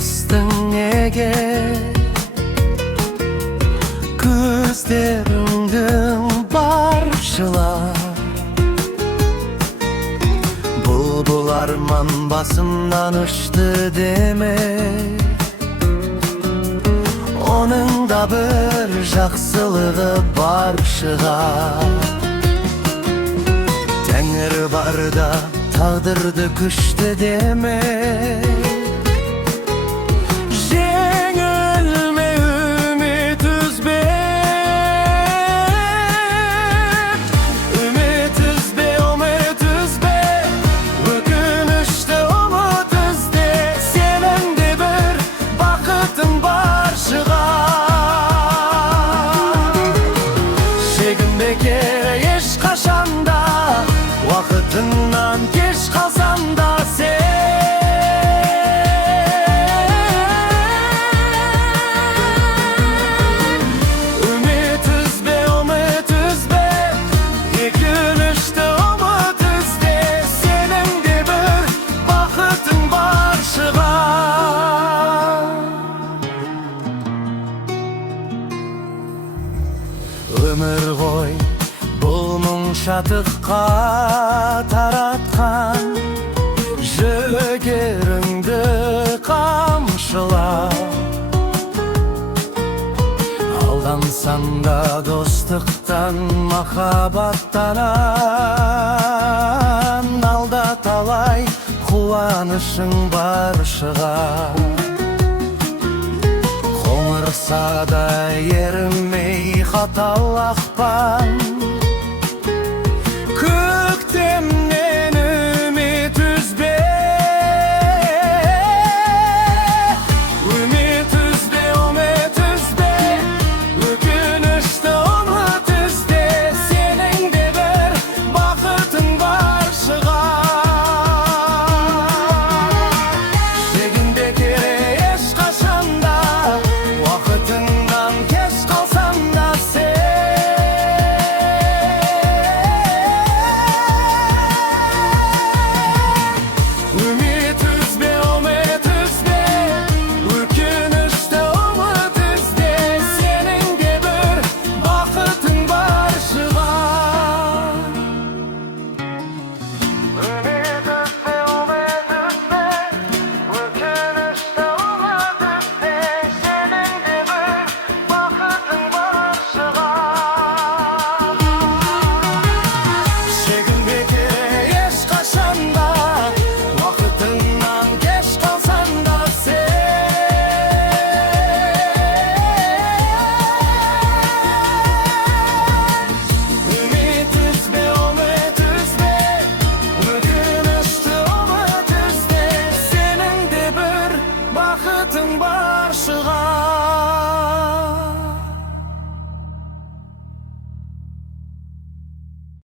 kıstın ege, gözlerimden barşılar. Bulbular manbasından uçtu demek, onun da bir жақсылығы бар шығар. Тәңір барда тағдырды күшті demek, жеңілме үміт үзбе, үміт үзбе, үміт үзбе, өкінішті ұмыт ізде, сенің де бір бақытың бар шығар. Шегінбе ешқашанда, вақытыңнан кеш қалсам да сен. Үміт үзбе, үміт үзбе, өкінішті ұмыт ізде, сенің де бір бақытың бар шығар. Өмір ғой бұл мұң шаттыққа таратқан, жігеріңді қамшылап. Алдансаң да достықтан, махаббаттанан, алда талай қуанышың бар шығар. Қоңырса да ерімей қатал ақпан,